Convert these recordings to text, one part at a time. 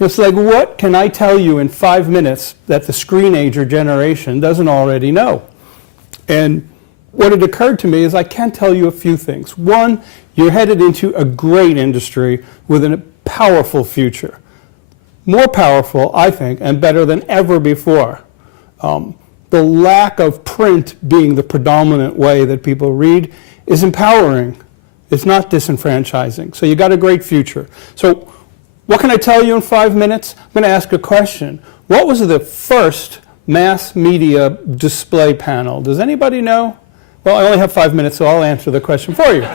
It's like, what can I tell you in 5 minutes that the screenager generation doesn't already know? And what had occurred to me is I can tell you a few things. One, you're headed into a great industry with a powerful future. More powerful, I think, and better than ever before. The lack of print being the predominant way that people read is empowering. It's not disenfranchising. So you got a great future. So what can I tell you in 5 minutes? I'm going to ask a question. What was the first mass media display panel? Does anybody know? Well, I only have 5 minutes, so I'll answer the question for you.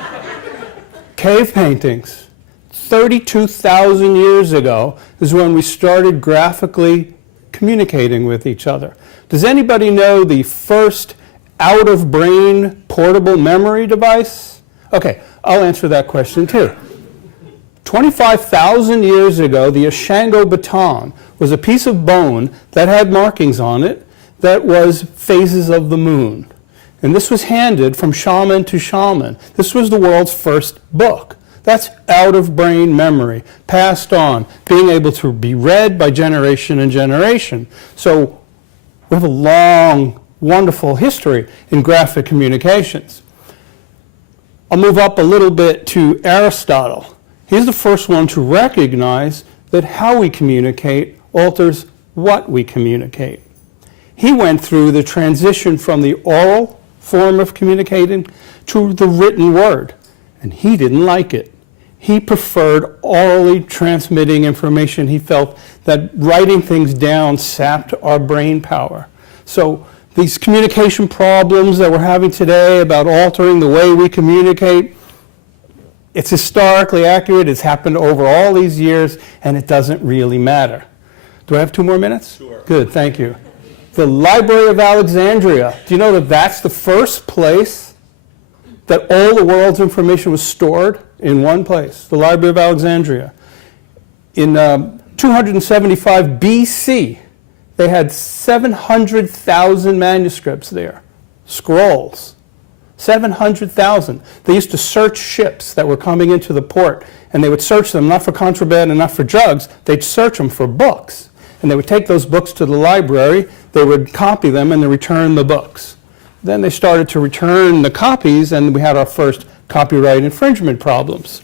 Cave paintings. 32,000 years ago is when we started graphically communicating with each other. Does anybody know the first out-of-brain portable memory device? Okay, I'll answer that question too. 25,000 years ago, the Ashango baton was a piece of bone that had markings on it that was phases of the moon. And this was handed from shaman to shaman. This was the world's first book. That's out-of-brain memory, passed on, being able to be read by generation and generation. So we have a long, wonderful history in graphic communications. I'll move up a little bit to Aristotle. He's the first one to recognize that how we communicate alters what we communicate. He went through the transition from the oral form of communicating to the written word, and he didn't like it. He preferred orally transmitting information. He felt that writing things down sapped our brain power. So these communication problems that we're having today about altering the way we communicate, it's historically accurate. It's happened over all these years, and it doesn't really matter. Do I have 2 more minutes? Sure. Good, thank you. The Library of Alexandria. Do you know that that's the first place that all the world's information was stored in one place? The Library of Alexandria. In 275 BC, they had 700,000 manuscripts there, scrolls. 700,000. They used to search ships that were coming into the port, and they would search them not for contraband and not for drugs, they'd search them for books. And they would take those books to the library, they would copy them, and they return the books. Then they started to return the copies, and we had our first copyright infringement problems.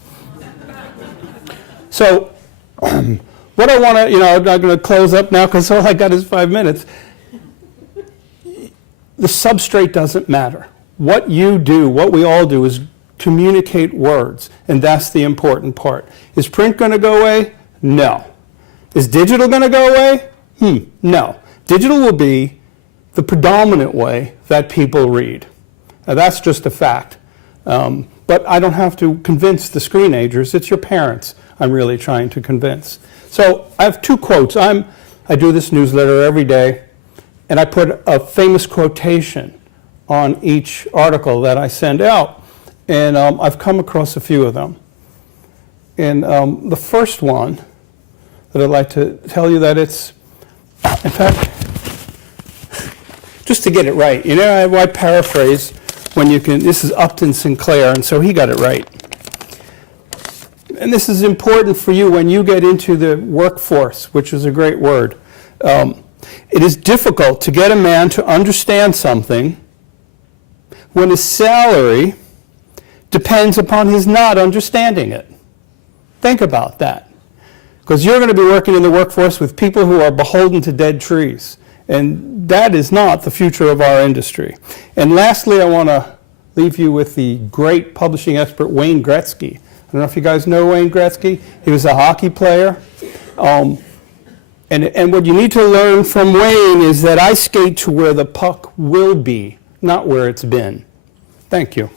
So what I want to, I'm not going to close up now because all I got is 5 minutes. The substrate doesn't matter. What you do, what we all do, is communicate words, and that's the important part. Is print going to go away? No. Is digital going to go away? No. Digital will be the predominant way that people read. Now, that's just a fact. But I don't have to convince the screenagers. It's your parents I'm really trying to convince. So I have 2 quotes. I do this newsletter every day, and I put a famous quotation on each article that I send out. And I've come across a few of them. And the first one that I'd like to tell you that it's, in fact, just to get it right, I paraphrase when you can, this is Upton Sinclair, and so he got it right. And this is important for you when you get into the workforce, which is a great word. It is difficult to get a man to understand something when his salary depends upon his not understanding it. Think about that. Because you're going to be working in the workforce with people who are beholden to dead trees. And that is not the future of our industry. And lastly, I want to leave you with the great publishing expert, Wayne Gretzky. I don't know if you guys know Wayne Gretzky. He was a hockey player. And what you need to learn from Wayne is that I skate to where the puck will be, not where it's been. Thank you.